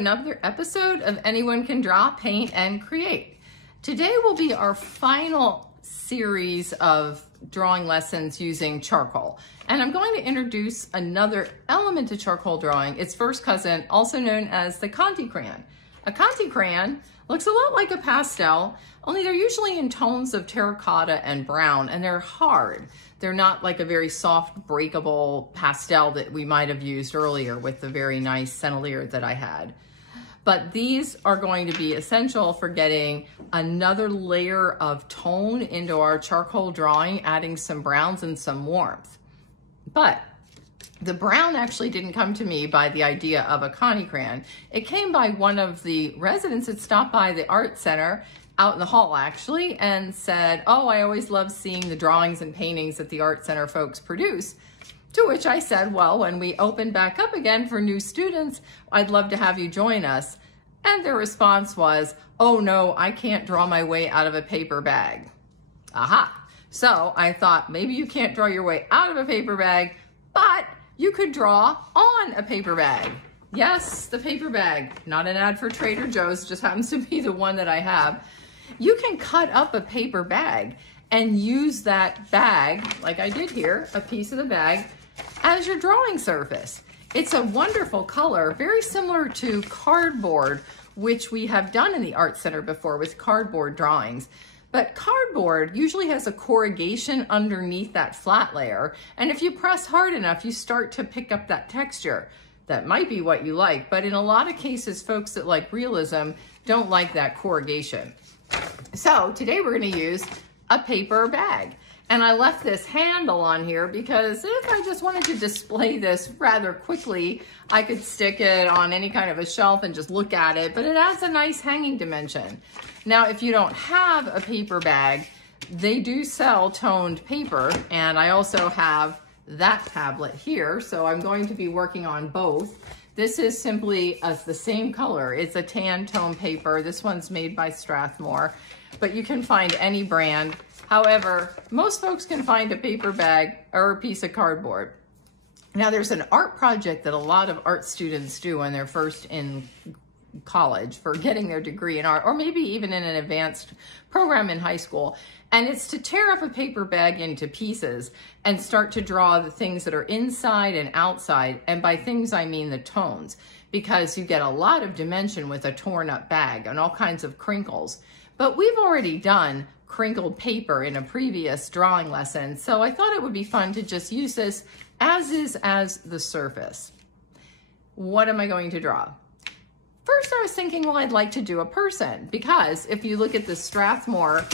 another episode of Anyone Can Draw, Paint, and Create. Today will be our final series of drawing lessons using charcoal. And I'm going to introduce another element to charcoal drawing, its first cousin, also known as the Conte crayon. A Conte crayon looks a lot like a pastel, only they're usually in tones of terracotta and brown, and they're hard. They're not like a very soft, breakable pastel that we might have used earlier with the very nice Sennelier that I had. But these are going to be essential for getting another layer of tone into our charcoal drawing, adding some browns and some warmth. But the brown actually didn't come to me by the idea of a Conte crayon. It came by one of the residents that stopped by the art center out in the hall actually and said, "Oh, I always love seeing the drawings and paintings that the art center folks produce." To which I said, well, when we open back up again for new students, I'd love to have you join us. And their response was, "Oh no, I can't draw my way out of a paper bag." Aha. So I thought maybe you can't draw your way out of a paper bag, but you could draw on a paper bag. Yes, the paper bag, not an ad for Trader Joe's, just happens to be the one that I have. You can cut up a paper bag and use that bag, like I did here, a piece of the bag, as your drawing surface. It's a wonderful color, very similar to cardboard, which we have done in the art center before with cardboard drawings. But cardboard usually has a corrugation underneath that flat layer, and if you press hard enough, you start to pick up that texture. That might be what you like, but in a lot of cases, folks that like realism don't like that corrugation. So today we're going to use a paper bag. And I left this handle on here because if I just wanted to display this rather quickly, I could stick it on any kind of a shelf and just look at it, but it adds a nice hanging dimension. Now, if you don't have a paper bag, they do sell toned paper, and I also have that tablet here, so I'm going to be working on both. This is simply the same color. It's a tan tone paper. This one's made by Strathmore, but you can find any brand. However, most folks can find a paper bag or a piece of cardboard. Now, there's an art project that a lot of art students do when they're first in college for getting their degree in art, or maybe even in an advanced program in high school. And it's to tear up a paper bag into pieces and start to draw the things that are inside and outside. And by things, I mean the tones, because you get a lot of dimension with a torn up bag and all kinds of crinkles. But we've already done crinkled paper in a previous drawing lesson, so I thought it would be fun to just use this as is as the surface. What am I going to draw? First, I was thinking, well, I'd like to do a person, because if you look at the Strathmore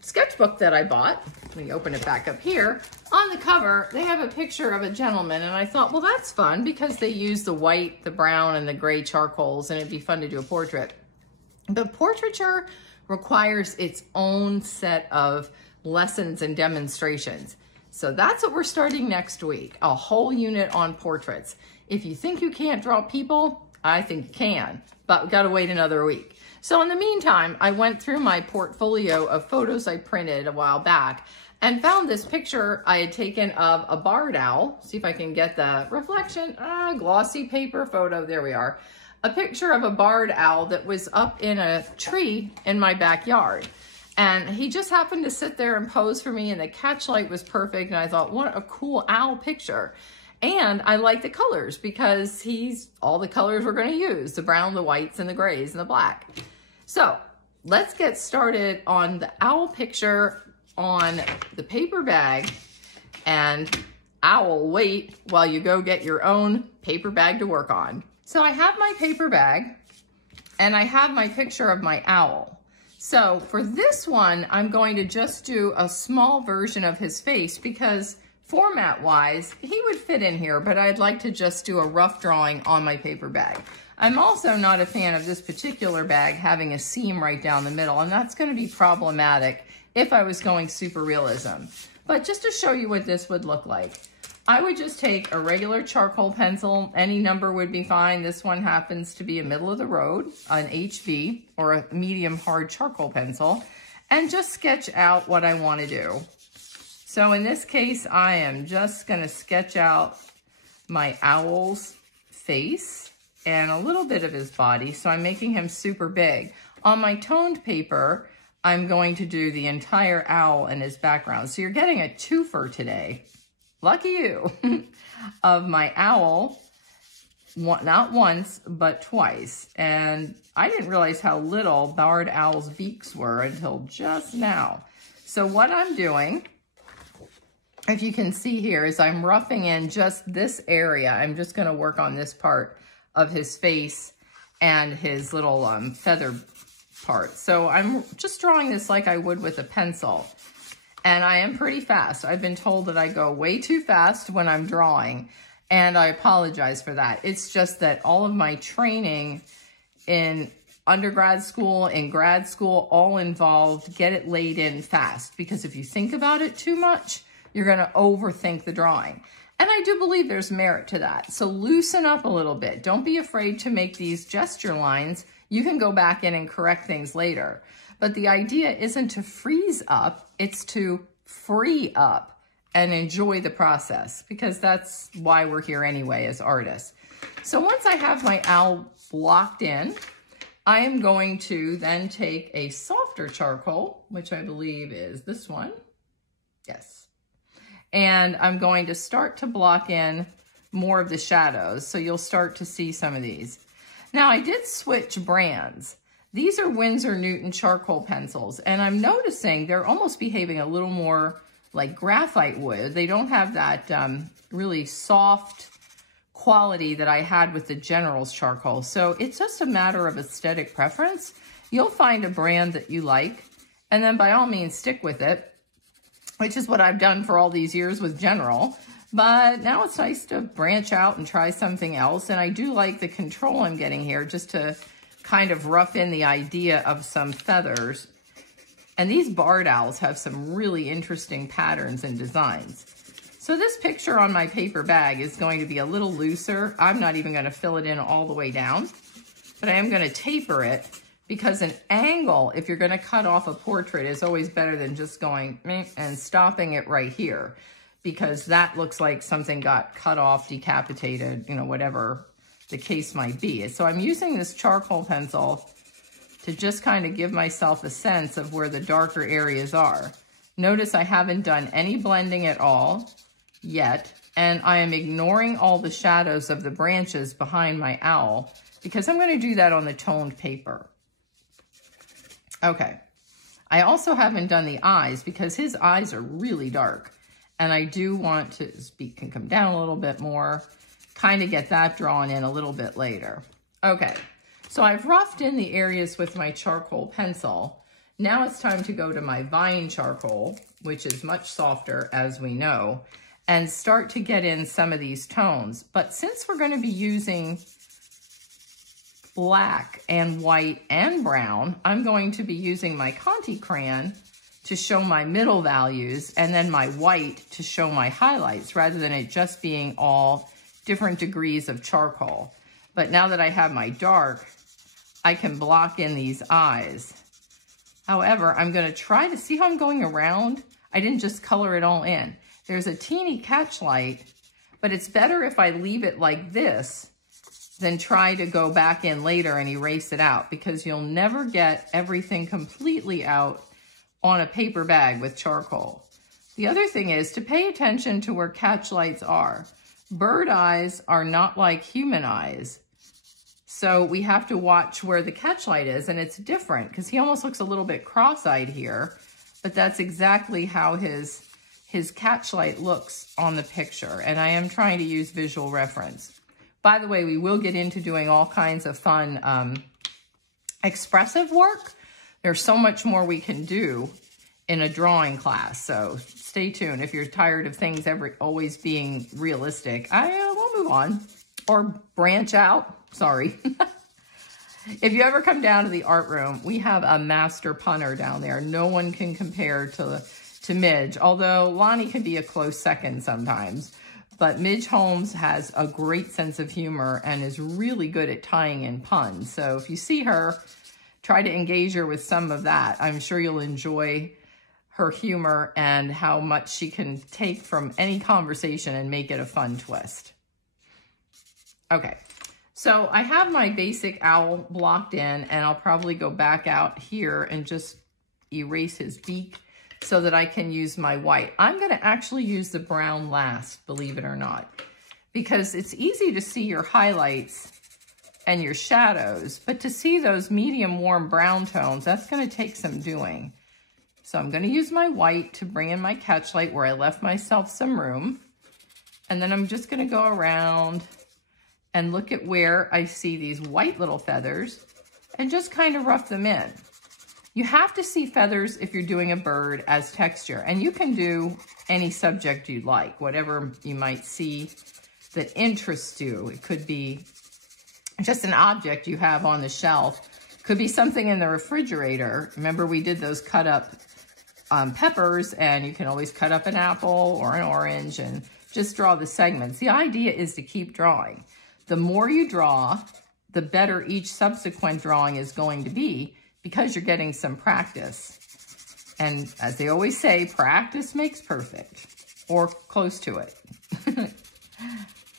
sketchbook that I bought, let me open it back up here, on the cover, they have a picture of a gentleman, and I thought, well, that's fun, because they use the white, the brown, and the gray charcoals, and it'd be fun to do a portrait. But portraiture requires its own set of lessons and demonstrations. So that's what we're starting next week, a whole unit on portraits. If you think you can't draw people, I think you can, but we've got to wait another week. So in the meantime, I went through my portfolio of photos I printed a while back and found this picture I had taken of a barred owl. See if I can get the reflection, glossy paper photo, there we are. A picture of a barred owl that was up in a tree in my backyard. And he just happened to sit there and pose for me, and the catchlight was perfect. And I thought, what a cool owl picture. And I like the colors because he's all the colors we're going to use, the brown, the whites, and the grays, and the black. So let's get started on the owl picture on the paper bag. And owl, wait while you go get your own paper bag to work on. So I have my paper bag and I have my picture of my owl. So for this one, I'm going to just do a small version of his face because format wise, he would fit in here, but I'd like to just do a rough drawing on my paper bag. I'm also not a fan of this particular bag having a seam right down the middle, and that's going to be problematic if I was going super realism. But just to show you what this would look like, I would just take a regular charcoal pencil. Any number would be fine. This one happens to be a middle of the road, an HB or a medium hard charcoal pencil, and just sketch out what I want to do. So in this case, I am just going to sketch out my owl's face. and a little bit of his body, so I'm making him super big. On my toned paper, I'm going to do the entire owl and his background. So you're getting a twofer today, lucky you, of my owl, not once, but twice. And I didn't realize how little barred owl's beaks were until just now. So what I'm doing, if you can see here, is I'm roughing in just this area. I'm just gonna work on this part of his face and his little feather part. So I'm just drawing this like I would with a pencil. And I am pretty fast. I've been told that I go way too fast when I'm drawing, and I apologize for that. It's just that all of my training in undergrad school and grad school all involved get it laid in fast, because if you think about it too much, you're gonna overthink the drawing. And I do believe there's merit to that. So loosen up a little bit. Don't be afraid to make these gesture lines. You can go back in and correct things later. But the idea isn't to freeze up, it's to free up and enjoy the process, because that's why we're here anyway as artists. So once I have my owl blocked in, I am going to then take a softer charcoal, which I believe is this one. Yes. And I'm going to start to block in more of the shadows. So you'll start to see some of these. Now I did switch brands. These are Winsor Newton charcoal pencils, and I'm noticing they're almost behaving a little more like graphite would. They don't have that really soft quality that I had with the General's charcoal. So it's just a matter of aesthetic preference. You'll find a brand that you like, and then by all means stick with it, which is what I've done for all these years with General. But now it's nice to branch out and try something else. And I do like the control I'm getting here, just to kind of rough in the idea of some feathers. And these barred owls have some really interesting patterns and designs. So this picture on my paper bag is going to be a little looser. I'm not even going to fill it in all the way down, but I am going to taper it, because an angle, if you're going to cut off a portrait, is always better than just going and stopping it right here, because that looks like something got cut off, decapitated, you know, whatever the case might be. So I'm using this charcoal pencil to just kind of give myself a sense of where the darker areas are. Notice I haven't done any blending at all yet, and I am ignoring all the shadows of the branches behind my owl, because I'm going to do that on the toned paper. Okay. I also haven't done the eyes, because his eyes are really dark, and I do want to, his beak can come down a little bit more, kind of get that drawn in a little bit later. Okay, so I've roughed in the areas with my charcoal pencil. Now it's time to go to my vine charcoal, which is much softer, as we know, and start to get in some of these tones. But since we're going to be using black and white and brown, I'm going to be using my Conte crayon to show my middle values, and then my white to show my highlights, rather than it just being all different degrees of charcoal. But now that I have my dark, I can block in these eyes. However, I'm going to try to see how I'm going around. I didn't just color it all in. There's a teeny catch light, but it's better if I leave it like this than try to go back in later and erase it out, because you'll never get everything completely out on a paper bag with charcoal. The other thing is to pay attention to where catch lights are. Bird eyes are not like human eyes. So we have to watch where the catch light is, and it's different because he almost looks a little bit cross-eyed here, but that's exactly how his catch light looks on the picture, and I am trying to use visual reference. By the way, we will get into doing all kinds of fun expressive work. There's so much more we can do in a drawing class, so stay tuned. If you're tired of things always being realistic, we'll move on or branch out. Sorry. If you ever come down to the art room, we have a master punner down there. No one can compare to Midge, although Lonnie can be a close second sometimes. But Midge Holmes has a great sense of humor and is really good at tying in puns. So if you see her, try to engage her with some of that. I'm sure you'll enjoy her humor and how much she can take from any conversation and make it a fun twist. Okay, So I have my basic owl blocked in, and I'll probably go back out here and just erase his beak so that I can use my white. I'm going to actually use the brown last, believe it or not, because it's easy to see your highlights and your shadows, but to see those medium warm brown tones, that's going to take some doing. So I'm going to use my white to bring in my catch light where I left myself some room. And then I'm just going to go around and look at where I see these white little feathers and just kind of rough them in. You have to see feathers if you're doing a bird as texture, and you can do any subject you'd like, whatever you might see that interests you. It could be just an object you have on the shelf. Could be something in the refrigerator. Remember, we did those cut up peppers, and you can always cut up an apple or an orange and just draw the segments. The idea is to keep drawing. The more you draw, the better each subsequent drawing is going to be, because you're getting some practice. And as they always say, practice makes perfect, or close to it.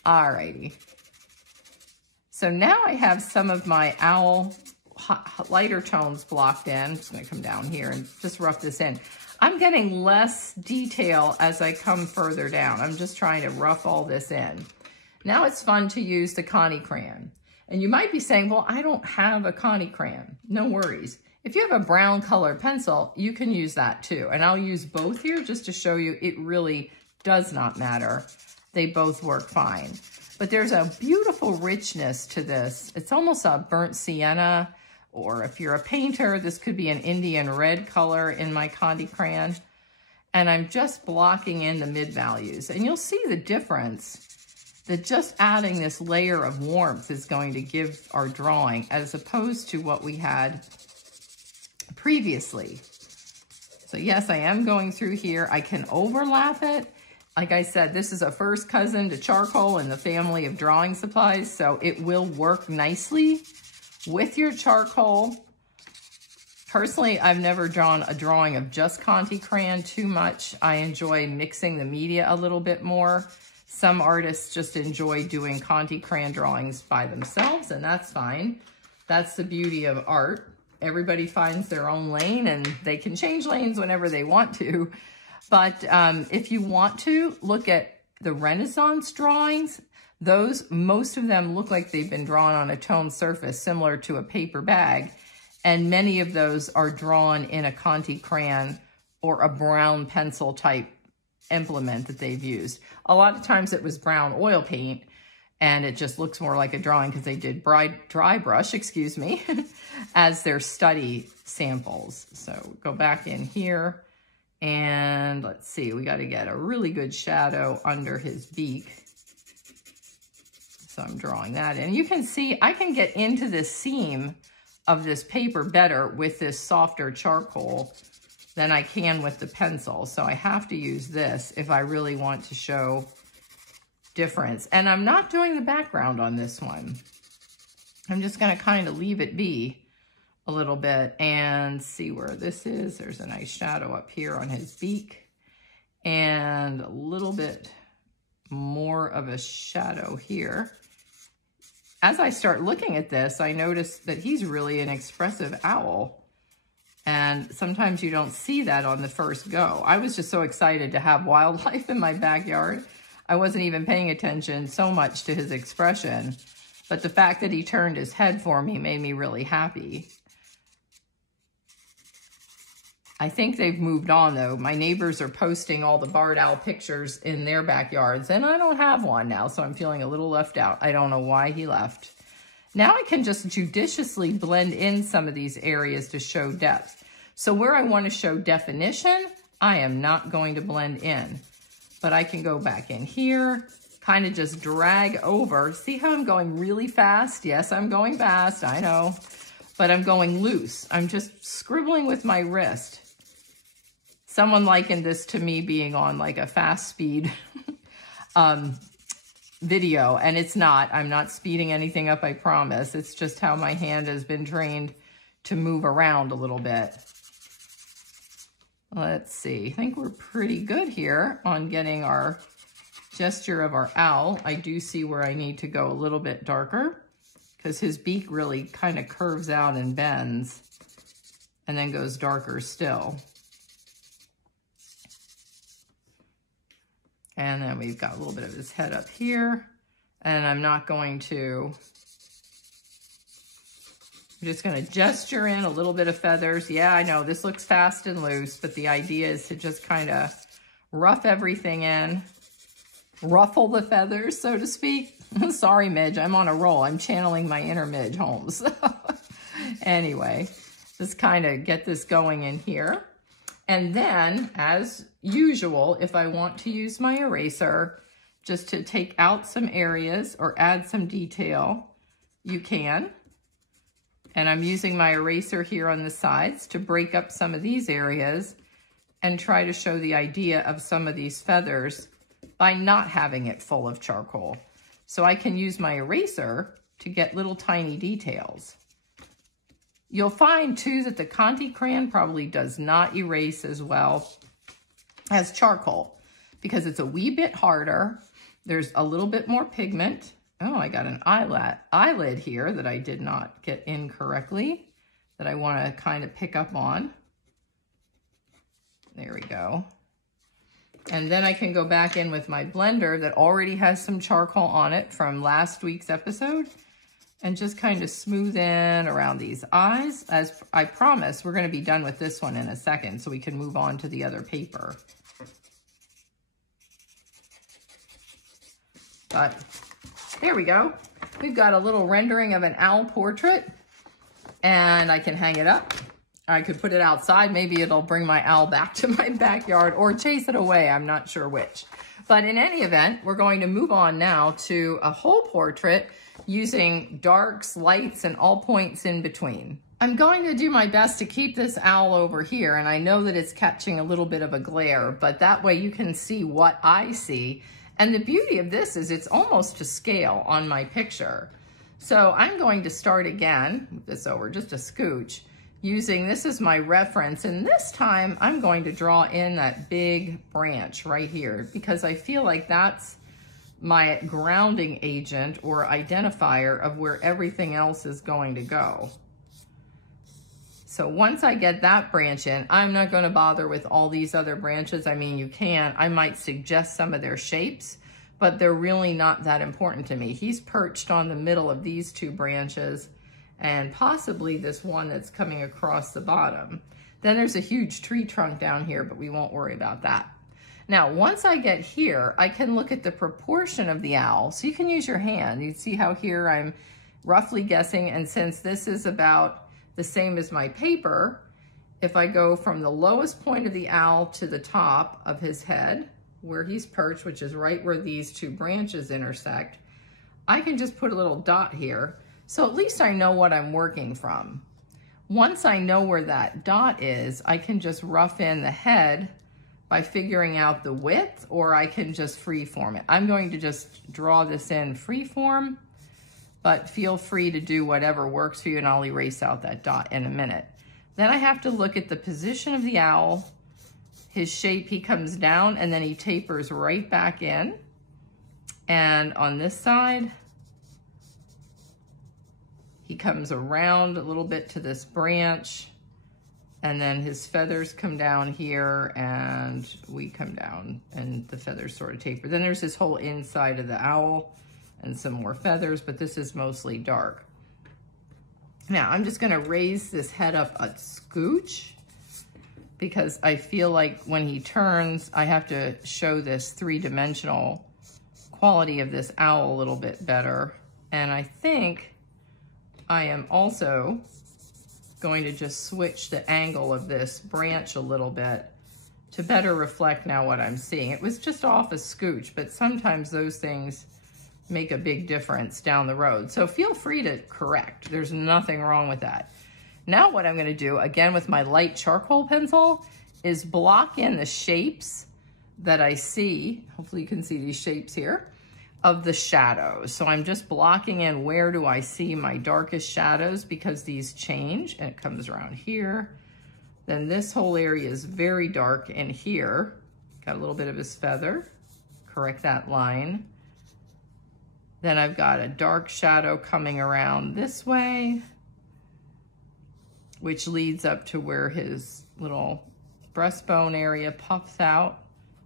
Alrighty. So now I have some of my owl lighter tones blocked in. I'm just going to come down here and just rough this in. I'm getting less detail as I come further down. I'm just trying to rough all this in. Now it's fun to use the Conte crayon. And you might be saying, well, I don't have a Conte crayon. No worries. If you have a brown color pencil, you can use that too. And I'll use both here just to show you it really does not matter. They both work fine. But there's a beautiful richness to this. It's almost a burnt sienna, or if you're a painter, this could be an Indian red color in my Conte crayon. And I'm just blocking in the mid values. And you'll see the difference that just adding this layer of warmth is going to give our drawing, as opposed to what we had previously. So yes, I am going through here. I can overlap it. Like I said, this is a first cousin to charcoal in the family of drawing supplies, so it will work nicely with your charcoal. Personally, I've never drawn a drawing of just Conte crayon too much. I enjoy mixing the media a little bit more. Some artists just enjoy doing Conte crayon drawings by themselves, and that's fine. That's the beauty of art. Everybody finds their own lane, and they can change lanes whenever they want to. But if you want to look at the Renaissance drawings, those, most of them look like they've been drawn on a toned surface similar to a paper bag. And many of those are drawn in a Conte crayon or a brown pencil type implement that they've used. A lot of times it was brown oil paint, and it just looks more like a drawing because they did dry brush, excuse me, as their study samples. So go back in here, and let's see, we got to get a really good shadow under his beak. So I'm drawing that in. You can see I can get into this seam of this paper better with this softer charcoal than I can with the pencil. So I have to use this if I really want to show difference. And I'm not doing the background on this one. I'm just going to kind of leave it be a little bit and see where this is. There's a nice shadow up here on his beak and a little bit more of a shadow here. As I start looking at this, I notice that he's really an expressive owl. And sometimes you don't see that on the first go. I was just so excited to have wildlife in my backyard. I wasn't even paying attention so much to his expression. But the fact that he turned his head for me made me really happy. I think they've moved on, though. My neighbors are posting all the barred owl pictures in their backyards, and I don't have one now, so I'm feeling a little left out. I don't know why he left. Now I can just judiciously blend in some of these areas to show depth. So where I want to show definition, I am not going to blend in. But I can go back in here, kind of just drag over. See how I'm going really fast? Yes, I'm going fast, I know. But I'm going loose. I'm just scribbling with my wrist. Someone likened this to me being on like a fast speed video, and it's not. I'm not speeding anything up, I promise. It's just how my hand has been trained to move around a little bit. Let's see. I think we're pretty good here on getting our gesture of our owl. I do see where I need to go a little bit darker. because his beak really kind of curves out and bends and then goes darker still. And then we've got a little bit of his head up here. And I'm not going to, I'm just going to gesture in a little bit of feathers. Yeah, I know this looks fast and loose, but the idea is to just kind of rough everything in, ruffle the feathers, so to speak. Sorry, Midge, I'm on a roll. I'm channeling my inner Midge Holmes. Anyway, just kind of get this going in here. And then, as usual, if I want to use my eraser just to take out some areas or add some detail, you can. And I'm using my eraser here on the sides to break up some of these areas and try to show the idea of some of these feathers by not having it full of charcoal. So I can use my eraser to get little tiny details. You'll find too that the Conte crayon probably does not erase as well as charcoal because it's a wee bit harder. There's a little bit more pigment. Oh, I got an eyelid here that I did not get in correctly that I want to kind of pick up on. There we go. And then I can go back in with my blender that already has some charcoal on it from last week's episode and just kind of smooth in around these eyes. As I promised, we're going to be done with this one in a second so we can move on to the other paper. But there we go. We've got a little rendering of an owl portrait and I can hang it up. I could put it outside. Maybe it'll bring my owl back to my backyard or chase it away. I'm not sure which. But in any event, we're going to move on now to a whole portrait using darks, lights, and all points in between. I'm going to do my best to keep this owl over here, and I know that it's catching a little bit of a glare, but that way you can see what I see. And the beauty of this is it's almost to scale on my picture. So I'm going to start again, move this over just a scooch, using, this is my reference, and this time I'm going to draw in that big branch right here because I feel like that's my grounding agent or identifier of where everything else is going to go. So once I get that branch in, I'm not going to bother with all these other branches. I mean, you can. I might suggest some of their shapes, but they're really not that important to me. He's perched on the middle of these two branches and possibly this one that's coming across the bottom. Then there's a huge tree trunk down here, but we won't worry about that. Now, once I get here, I can look at the proportion of the owl. So you can use your hand. You see how here I'm roughly guessing, and since this is about the same as my paper, if I go from the lowest point of the owl to the top of his head, where he's perched, which is right where these two branches intersect, I can just put a little dot here. So at least I know what I'm working from. Once I know where that dot is, I can just rough in the head by figuring out the width, or I can just freeform it. I'm going to just draw this in freeform, but feel free to do whatever works for you, and I'll erase out that dot in a minute. Then I have to look at the position of the owl, his shape. He comes down and then he tapers right back in. And on this side, he comes around a little bit to this branch, and then his feathers come down here and we come down and the feathers sort of taper. Then there's this whole inside of the owl and some more feathers, but this is mostly dark. Now I'm just gonna raise this head up a scooch because I feel like when he turns, I have to show this three-dimensional quality of this owl a little bit better. And I think I am also going to just switch the angle of this branch a little bit to better reflect now what I'm seeing. It was just off a scooch, but sometimes those things make a big difference down the road. So feel free to correct. There's nothing wrong with that. Now what I'm gonna do, again with my light charcoal pencil, is block in the shapes that I see. Hopefully you can see these shapes here of the shadows. So I'm just blocking in where do I see my darkest shadows because these change, and it comes around here. Then this whole area is very dark in here. Got a little bit of his feather. Correct that line. Then I've got a dark shadow coming around this way, which leads up to where his little breastbone area puffs out.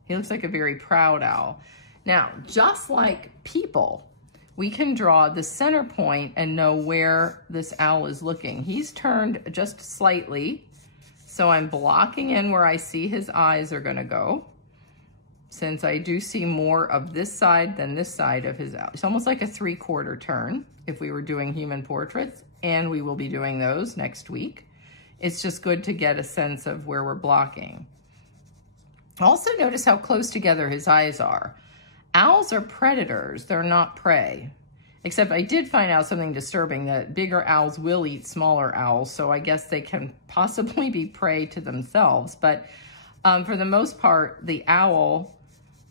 He looks like a very proud owl. Now, just like people, we can draw the center point and know where this owl is looking. He's turned just slightly, so I'm blocking in where I see his eyes are gonna go. Since I do see more of this side than this side of his owl. It's almost like a 3/4 turn if we were doing human portraits, and we will be doing those next week. It's just good to get a sense of where we're blocking. Also notice how close together his eyes are. Owls are predators, they're not prey. Except I did find out something disturbing, that bigger owls will eat smaller owls, so I guess they can possibly be prey to themselves. But for the most part, the owl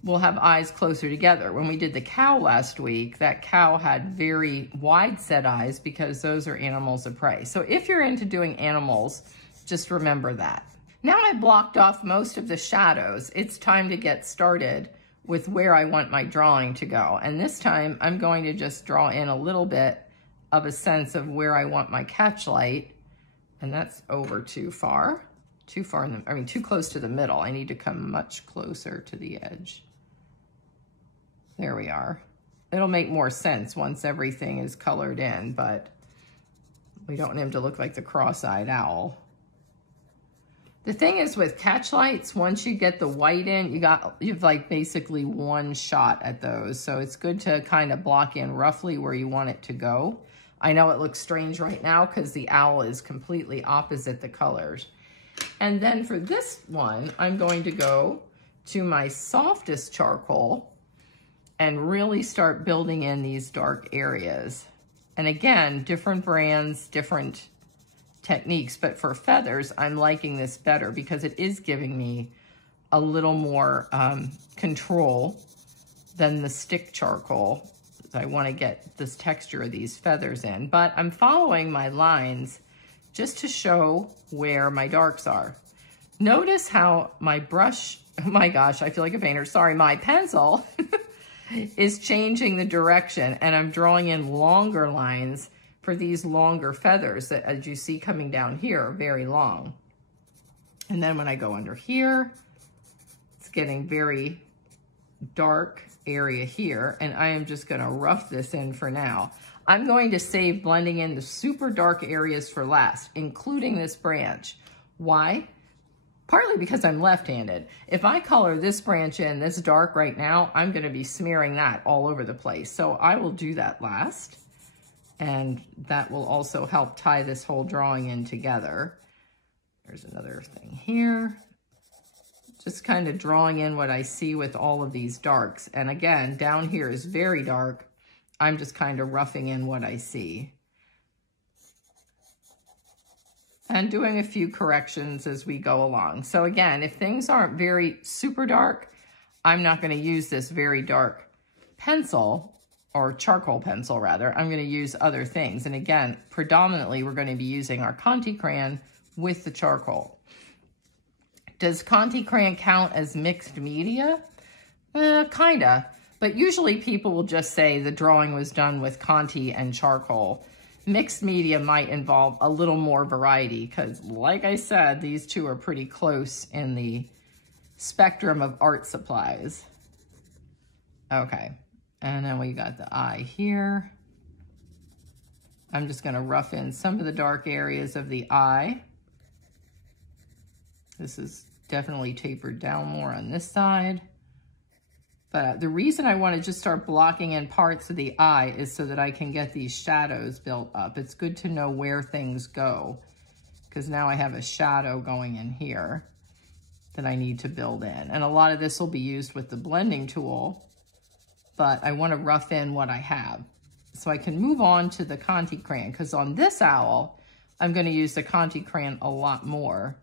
will have eyes closer together. When we did the cow last week, that cow had very wide set eyes because those are animals of prey. So if you're into doing animals, just remember that. Now I've blocked off most of the shadows, it's time to get started with where I want my drawing to go. And this time I'm going to just draw in a little bit of a sense of where I want my catch light. And that's over too far. Too close to the middle. I need to come much closer to the edge. There we are. It'll make more sense once everything is colored in, but we don't want him to look like the cross-eyed owl. The thing is with catch lights, once you get the white in, you've like basically one shot at those. So it's good to kind of block in roughly where you want it to go. I know it looks strange right now because the owl is completely opposite the colors. And then for this one, I'm going to go to my softest charcoal and really start building in these dark areas. And again, different brands, different techniques, but for feathers, I'm liking this better because it is giving me a little more control than the stick charcoal. I want to get this texture of these feathers in, but I'm following my lines just to show where my darks are. Notice how my brush, oh my gosh, I feel like a painter, sorry, my pencil is changing the direction, and I'm drawing in longer lines for these longer feathers that, as you see coming down here, are very long. And then when I go under here, it's getting very dark area here, and I am just gonna rough this in for now. I'm going to save blending in the super dark areas for last, including this branch. Why? Partly because I'm left-handed. If I color this branch in this dark right now, I'm gonna be smearing that all over the place. So I will do that last. And that will also help tie this whole drawing in together. There's another thing here. Just kind of drawing in what I see with all of these darks. And again, down here is very dark. I'm just kind of roughing in what I see. And doing a few corrections as we go along. So again, if things aren't very super dark, I'm not going to use this very dark pencil, or charcoal pencil rather. I'm going to use other things. And again, predominantly we're going to be using our Conte crayon with the charcoal. Does Conte crayon count as mixed media? Kinda, but usually people will just say the drawing was done with Conte and charcoal. Mixed media might involve a little more variety because, like I said, these two are pretty close in the spectrum of art supplies. Okay. And then we got the eye here. I'm just going to rough in some of the dark areas of the eye. This is definitely tapered down more on this side. But the reason I want to just start blocking in parts of the eye is so that I can get these shadows built up. It's good to know where things go because now I have a shadow going in here that I need to build in. And a lot of this will be used with the blending tool, but I want to rough in what I have. So I can move on to the Conte crayon because on this owl, I'm going to use the Conte crayon a lot more.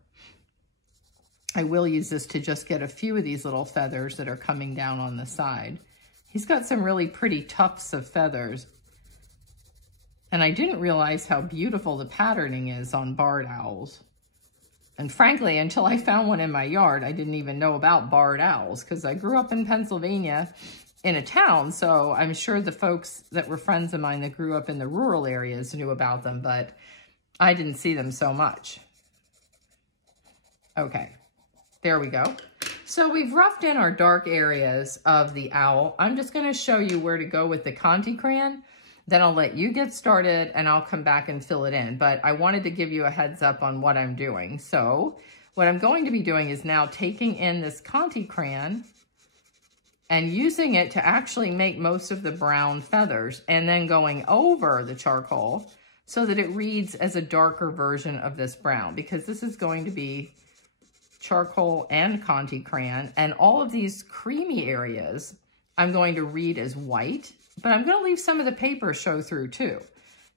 I will use this to just get a few of these little feathers that are coming down on the side. He's got some really pretty tufts of feathers. And I didn't realize how beautiful the patterning is on barred owls. And frankly, until I found one in my yard, I didn't even know about barred owls because I grew up in Pennsylvania in a town, so I'm sure the folks that were friends of mine that grew up in the rural areas knew about them, but I didn't see them so much. Okay, there we go. So we've roughed in our dark areas of the owl. I'm just going to show you where to go with the Conte crayon. Then I'll let you get started and I'll come back and fill it in. But I wanted to give you a heads up on what I'm doing. So what I'm going to be doing is now taking in this Conte crayon and using it to actually make most of the brown feathers, and then going over the charcoal so that it reads as a darker version of this brown, because this is going to be charcoal and Conte crayon, and all of these creamy areas I'm going to read as white, but I'm going to leave some of the paper show through too,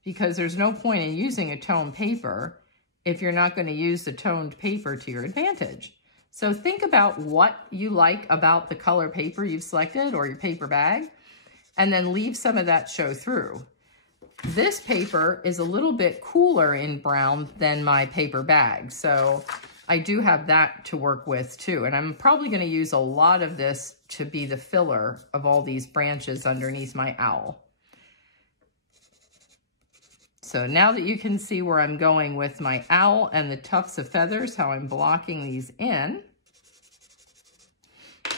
because there's no point in using a toned paper if you're not going to use the toned paper to your advantage. So think about what you like about the color paper you've selected or your paper bag, and then leave some of that show through. This paper is a little bit cooler in brown than my paper bag, so I do have that to work with too. And I'm probably going to use a lot of this to be the filler of all these branches underneath my owl. So now that you can see where I'm going with my owl and the tufts of feathers, how I'm blocking these in,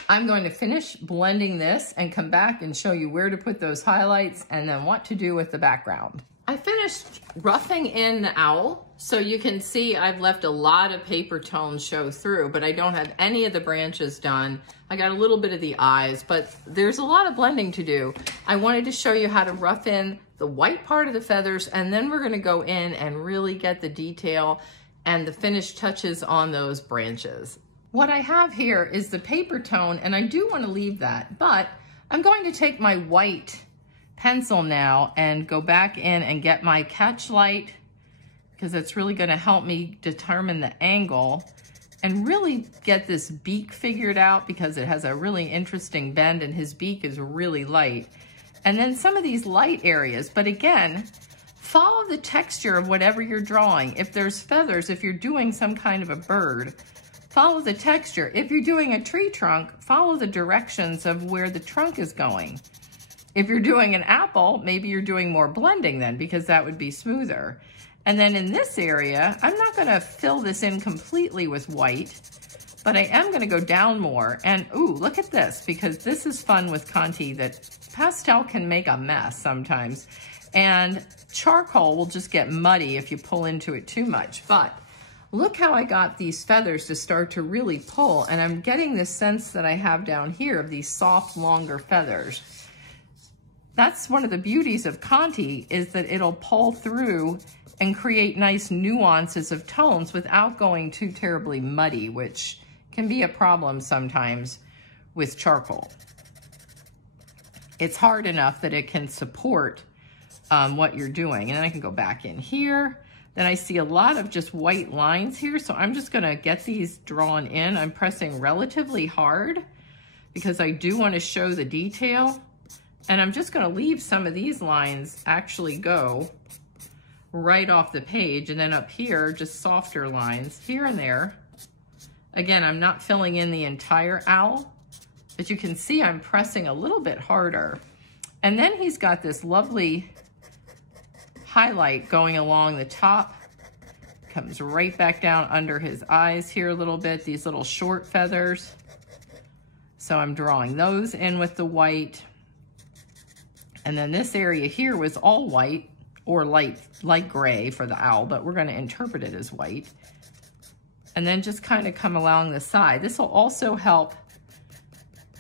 I'm going to finish blending this and come back and show you where to put those highlights and then what to do with the background. I finished roughing in the owl, so you can see I've left a lot of paper tones show through, but I don't have any of the branches done. I got a little bit of the eyes, but there's a lot of blending to do. I wanted to show you how to rough in the white part of the feathers, and then we're gonna go in and really get the detail and the finished touches on those branches. What I have here is the paper tone, and I do want to leave that, but I'm going to take my white pencil now and go back in and get my catch light, because it's really going to help me determine the angle and really get this beak figured out, because it has a really interesting bend and his beak is really light. And then some of these light areas, but again, follow the texture of whatever you're drawing. If there's feathers, if you're doing some kind of a bird, follow the texture. If you're doing a tree trunk, follow the directions of where the trunk is going. If you're doing an apple, maybe you're doing more blending then, because that would be smoother. And then in this area, I'm not gonna fill this in completely with white, but I am gonna go down more. And ooh, look at this, because this is fun with Conte, that pastel can make a mess sometimes. And charcoal will just get muddy if you pull into it too much. But look how I got these feathers to start to really pull, and I'm getting this sense that I have down here of these soft, longer feathers. That's one of the beauties of Conte, is that it'll pull through and create nice nuances of tones without going too terribly muddy, which can be a problem sometimes with charcoal. It's hard enough that it can support what you're doing. And then I can go back in here. Then I see a lot of just white lines here, so I'm just gonna get these drawn in. I'm pressing relatively hard because I do wanna show the detail. And I'm just gonna leave some of these lines actually go right off the page, and then up here, just softer lines here and there. Again, I'm not filling in the entire owl, but you can see I'm pressing a little bit harder. And then he's got this lovely highlight going along the top, comes right back down under his eyes here a little bit, these little short feathers. So I'm drawing those in with the white. And then this area here was all white, or light gray for the owl, but we're gonna interpret it as white. And then just kind of come along the side. This will also help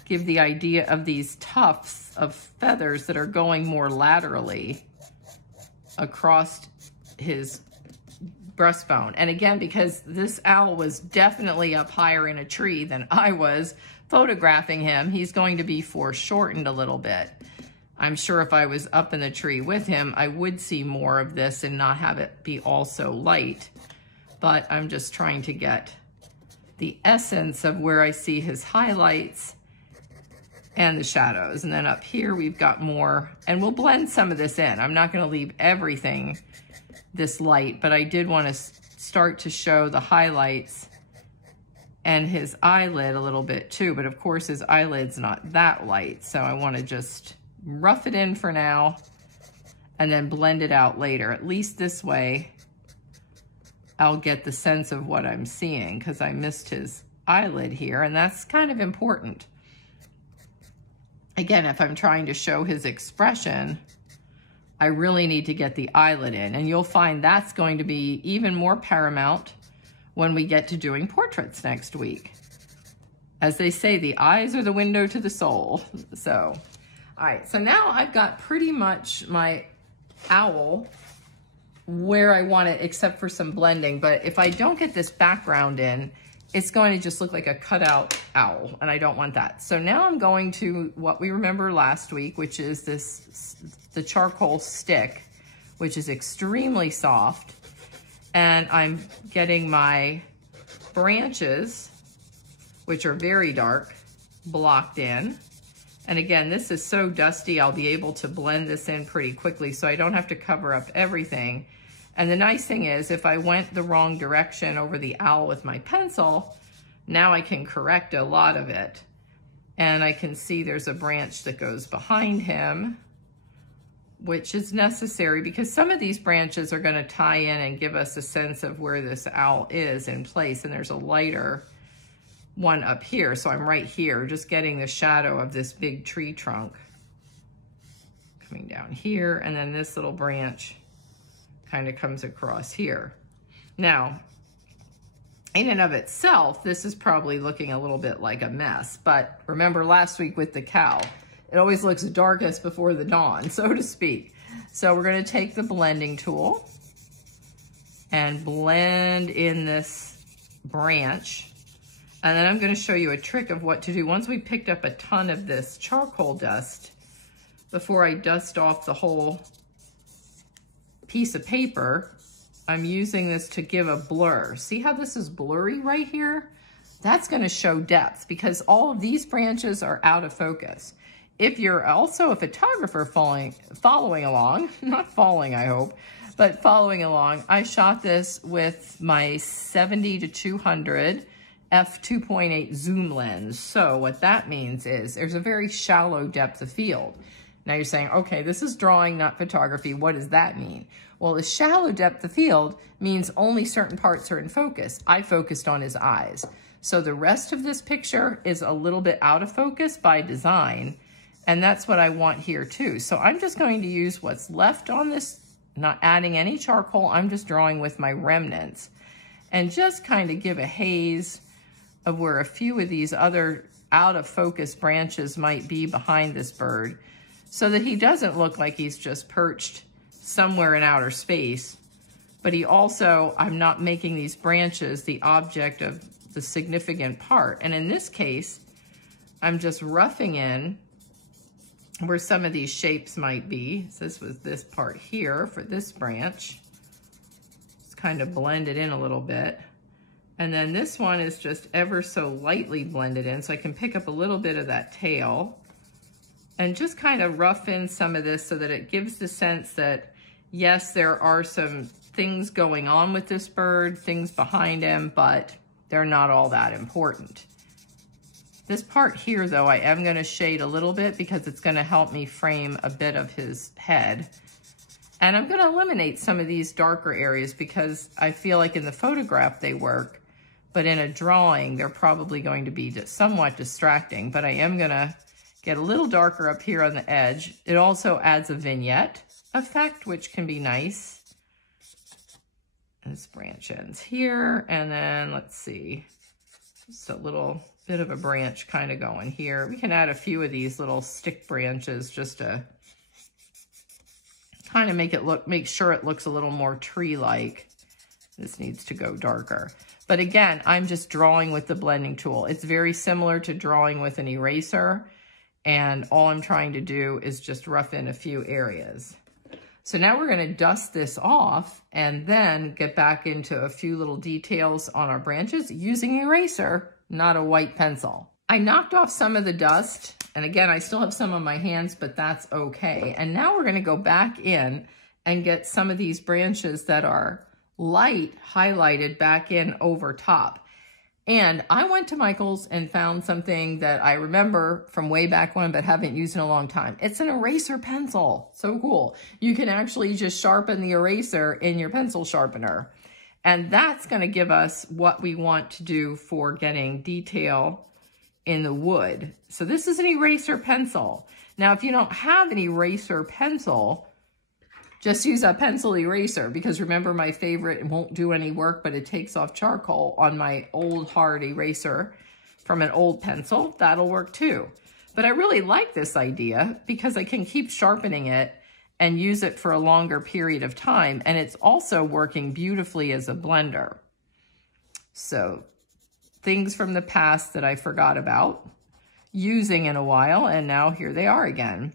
give the idea of these tufts of feathers that are going more laterally across his breastbone. And again, because this owl was definitely up higher in a tree than I was photographing him, he's going to be foreshortened a little bit. I'm sure if I was up in the tree with him, I would see more of this and not have it be all so light. But I'm just trying to get the essence of where I see his highlights and the shadows. And then up here, we've got more, and we'll blend some of this in. I'm not gonna leave everything this light, but I did wanna start to show the highlights and his eyelid a little bit too, but of course his eyelid's not that light, so I want to just rough it in for now and then blend it out later. At least this way I'll get the sense of what I'm seeing, because I missed his eyelid here, and that's kind of important. Again, if I'm trying to show his expression, I really need to get the eyelid in, and you'll find that's going to be even more paramount when we get to doing portraits next week. As they say, the eyes are the window to the soul. So, all right, so now I've got pretty much my owl where I want it, except for some blending. But if I don't get this background in, it's going to just look like a cutout owl, and I don't want that. So now I'm going to what we remember last week, which is the charcoal stick, which is extremely soft. And I'm getting my branches, which are very dark, blocked in. And again, this is so dusty, I'll be able to blend this in pretty quickly, so I don't have to cover up everything. And the nice thing is, if I went the wrong direction over the owl with my pencil, now I can correct a lot of it. And I can see there's a branch that goes behind him, which is necessary because some of these branches are going to tie in and give us a sense of where this owl is in place. And there's a lighter one up here, so I'm right here, just getting the shadow of this big tree trunk coming down here, and then this little branch kind of comes across here. Now, in and of itself, this is probably looking a little bit like a mess, but remember last week with the cow, it always looks darkest before the dawn, so to speak. So we're going to take the blending tool and blend in this branch. And then I'm going to show you a trick of what to do once we picked up a ton of this charcoal dust. Before I dust off the whole piece of paper, I'm using this to give a blur. See how this is blurry right here? That's going to show depth because all of these branches are out of focus. If you're also a photographer following along, not falling I hope, but following along, I shot this with my 70 to 200 f2.8 zoom lens. So what that means is there's a very shallow depth of field. Now you're saying, okay, this is drawing, not photography. What does that mean? Well, a shallow depth of field means only certain parts are in focus. I focused on his eyes. So the rest of this picture is a little bit out of focus by design. And that's what I want here too. So I'm just going to use what's left on this, not adding any charcoal. I'm just drawing with my remnants and just kind of give a haze of where a few of these other out of focus branches might be behind this bird so that he doesn't look like he's just perched somewhere in outer space. But he also, I'm not making these branches the object of the significant part. And in this case, I'm just roughing in where some of these shapes might be. So this was this part here for this branch. It's kind of blended in a little bit. And then this one is just ever so lightly blended in, so I can pick up a little bit of that tail and just kind of rough in some of this so that it gives the sense that, yes, there are some things going on with this bird, things behind him, but they're not all that important. This part here, though, I am going to shade a little bit because it's going to help me frame a bit of his head. And I'm going to eliminate some of these darker areas because I feel like in the photograph they work, but in a drawing, they're probably going to be somewhat distracting. But I am going to get a little darker up here on the edge. It also adds a vignette effect, which can be nice. And this branch ends here. And then let's see, just a little bit of a branch kind of going here. We can add a few of these little stick branches just to kind of make sure it looks a little more tree-like. This needs to go darker. But again, I'm just drawing with the blending tool. It's very similar to drawing with an eraser, and all I'm trying to do is just rough in a few areas. So now we're going to dust this off and then get back into a few little details on our branches using an eraser, not a white pencil. I knocked off some of the dust, and again, I still have some on my hands, but that's okay. And now we're going to go back in and get some of these branches that are light highlighted back in over top. And I went to Michael's and found something that I remember from way back when, but haven't used in a long time. It's an eraser pencil. So cool. You can actually just sharpen the eraser in your pencil sharpener. And that's going to give us what we want to do for getting detail in the wood. So this is an eraser pencil. Now, if you don't have an eraser pencil, just use a pencil eraser, because remember, my favorite, it won't do any work, but it takes off charcoal on my old hard eraser from an old pencil. That'll work too. But I really like this idea because I can keep sharpening it and use it for a longer period of time. And it's also working beautifully as a blender. So things from the past that I forgot about using in a while, and now here they are again.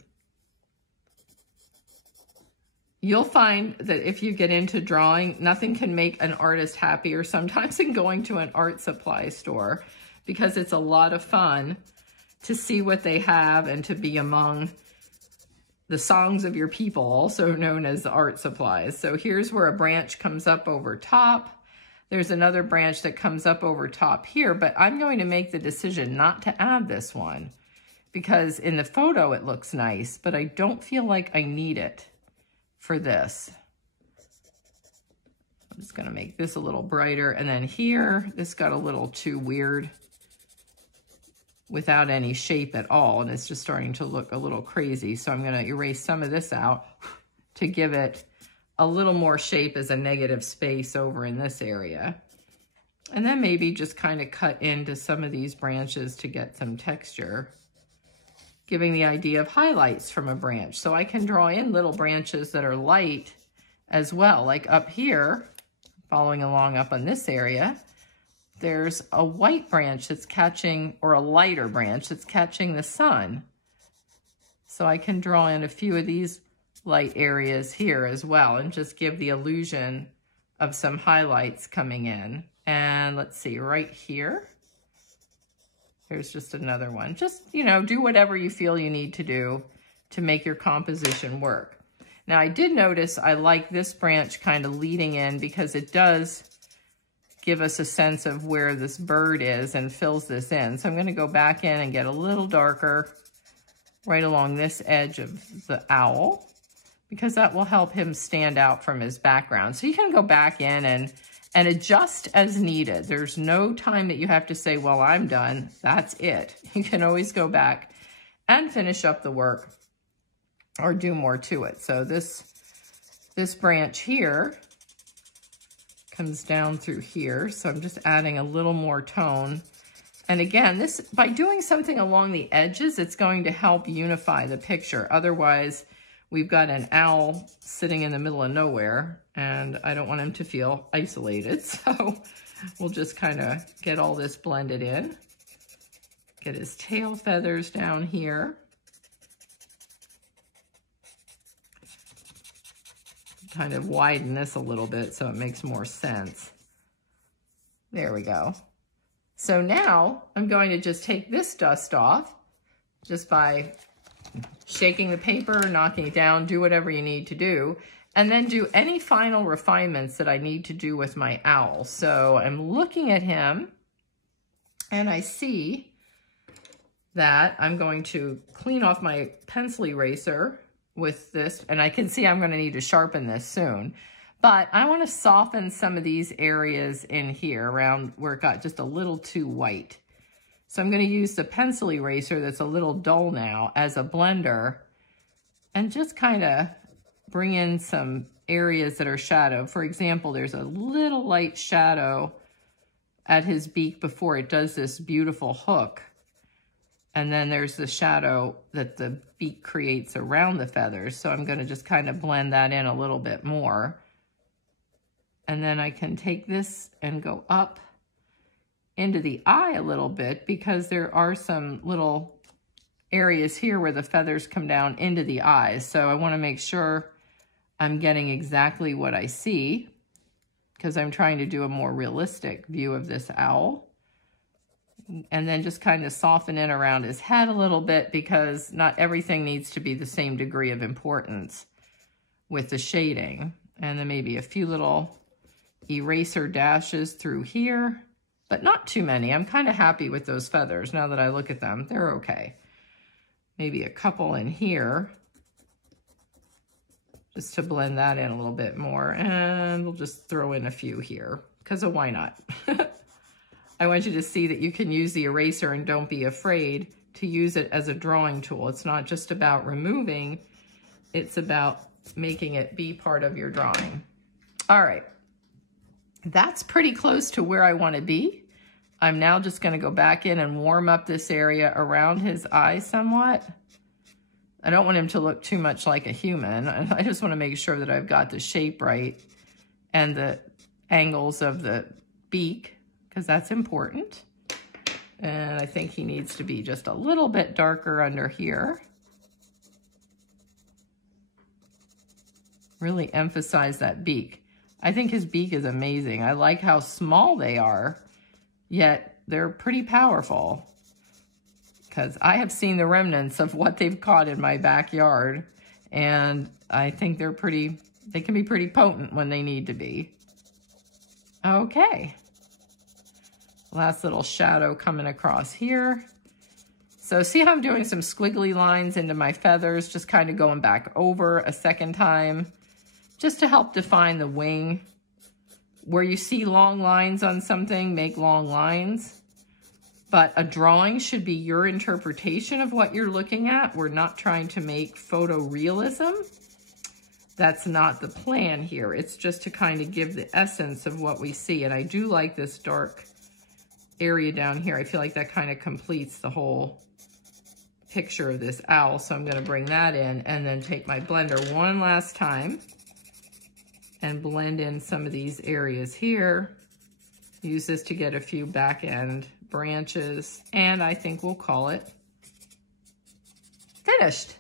You'll find that if you get into drawing, nothing can make an artist happier sometimes than going to an art supply store, because it's a lot of fun to see what they have and to be among the songs of your people, also known as art supplies. So here's where a branch comes up over top. There's another branch that comes up over top here, but I'm going to make the decision not to add this one because in the photo it looks nice, but I don't feel like I need it for this. I'm just gonna make this a little brighter. And then here, this got a little too weird without any shape at all. And it's just starting to look a little crazy. So I'm gonna erase some of this out to give it a little more shape as a negative space over in this area. And then maybe just kind of cut into some of these branches to get some texture, giving the idea of highlights from a branch. So I can draw in little branches that are light as well. Like up here, following along up on this area, there's a white branch that's catching, or a lighter branch that's catching the sun. So I can draw in a few of these light areas here as well and just give the illusion of some highlights coming in. And let's see, right here, there's just another one. Just, you know, do whatever you feel you need to do to make your composition work. Now, I did notice I like this branch kind of leading in because it does give us a sense of where this bird is and fills this in. So I'm going to go back in and get a little darker right along this edge of the owl, because that will help him stand out from his background. So you can go back in and adjust as needed. There's no time that you have to say, well, I'm done. That's it. You can always go back and finish up the work or do more to it. So this branch here comes down through here. So I'm just adding a little more tone. And again, this, by doing something along the edges, it's going to help unify the picture. Otherwise, we've got an owl sitting in the middle of nowhere, and I don't want him to feel isolated. So we'll just kind of get all this blended in. Get his tail feathers down here. Kind of widen this a little bit so it makes more sense. There we go. So now I'm going to just take this dust off just by shaking the paper, knocking it down, do whatever you need to do, and then do any final refinements that I need to do with my owl. So I'm looking at him and I see that I'm going to clean off my pencil eraser with this, and I can see I'm going to need to sharpen this soon. But I want to soften some of these areas in here around where it got just a little too white. So I'm going to use the pencil eraser that's a little dull now as a blender and just kind of bring in some areas that are shadowed. For example, there's a little light shadow at his beak before it does this beautiful hook. And then there's the shadow that the beak creates around the feathers. So I'm going to just kind of blend that in a little bit more. And then I can take this and go up into the eye a little bit, because there are some little areas here where the feathers come down into the eyes. So I want to make sure I'm getting exactly what I see, because I'm trying to do a more realistic view of this owl. And then just kind of soften in around his head a little bit, because not everything needs to be the same degree of importance with the shading. And then maybe a few little eraser dashes through here. but not too many. I'm kind of happy with those feathers now that I look at them. They're okay. Maybe a couple in here, just to blend that in a little bit more. And we'll just throw in a few here, because of why not? I want you to see that you can use the eraser and don't be afraid to use it as a drawing tool. It's not just about removing, it's about making it be part of your drawing. All right, that's pretty close to where I want to be. I'm now just going to go back in and warm up this area around his eye somewhat. I don't want him to look too much like a human. I just want to make sure that I've got the shape right and the angles of the beak, because that's important. And I think he needs to be just a little bit darker under here. Really emphasize that beak. I think his beak is amazing. I like how small they are, yet they're pretty powerful, because I have seen the remnants of what they've caught in my backyard, and I think they can be pretty potent when they need to be. Okay. Last little shadow coming across here. So see how I'm doing some squiggly lines into my feathers, just kind of going back over a second time, just to help define the wing. Where you see long lines on something, make long lines. But a drawing should be your interpretation of what you're looking at. We're not trying to make photorealism. That's not the plan here. It's just to kind of give the essence of what we see. And I do like this dark area down here. I feel like that kind of completes the whole picture of this owl. So I'm going to bring that in and then take my blender one last time and blend in some of these areas here. Use this to get a few back end branches, and I think we'll call it finished.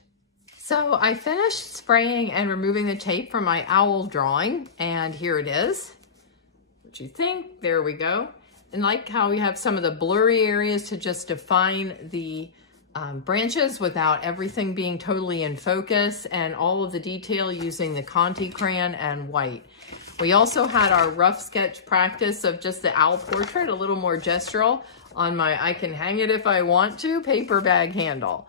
So I finished spraying and removing the tape from my owl drawing, and here it is. What you think? There we go. And like how we have some of the blurry areas to just define the branches without everything being totally in focus, and all of the detail using the Conte crayon and white. We also had our rough sketch practice of just the owl portrait, a little more gestural on my I can hang it if I want to paper bag handle.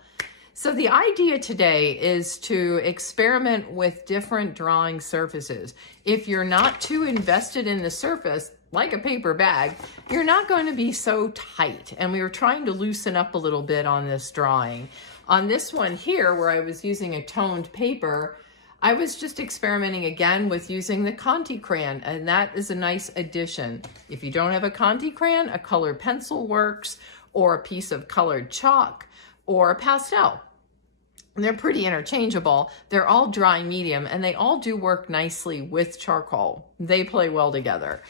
So the idea today is to experiment with different drawing surfaces. If you're not too invested in the surface, like a paper bag, you're not going to be so tight. And we were trying to loosen up a little bit on this drawing. On this one here, where I was using a toned paper, I was just experimenting again with using the Conte crayon, and that is a nice addition. If you don't have a Conte crayon, a colored pencil works, or a piece of colored chalk, or a pastel. They're pretty interchangeable. They're all dry medium, and they all do work nicely with charcoal. They play well together.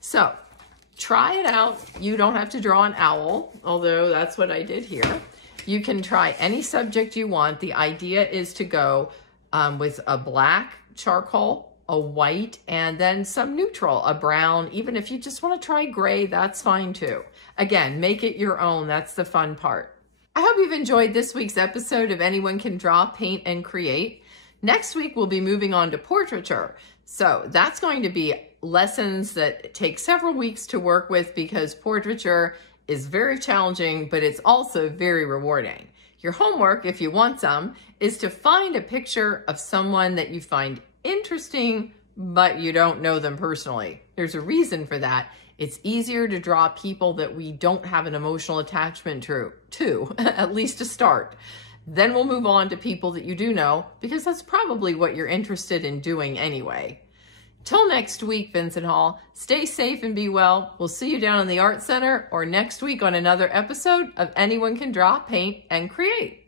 So try it out. You don't have to draw an owl, although that's what I did here. You can try any subject you want. The idea is to go with a black charcoal, a white, and then some neutral, a brown. Even if you just want to try gray, that's fine too. Again, make it your own. That's the fun part. I hope you've enjoyed this week's episode of Anyone Can Draw, Paint, and Create. Next week, we'll be moving on to portraiture. So that's going to be lessons that take several weeks to work with, because portraiture is very challenging, but it's also very rewarding. Your homework, if you want some, is to find a picture of someone that you find interesting, but you don't know them personally. There's a reason for that. It's easier to draw people that we don't have an emotional attachment to at least to start. Then we'll move on to people that you do know, because that's probably what you're interested in doing anyway. Till next week, Vincent Hall, stay safe and be well. We'll see you down in the Art Center or next week on another episode of Anyone Can Draw, Paint, and Create.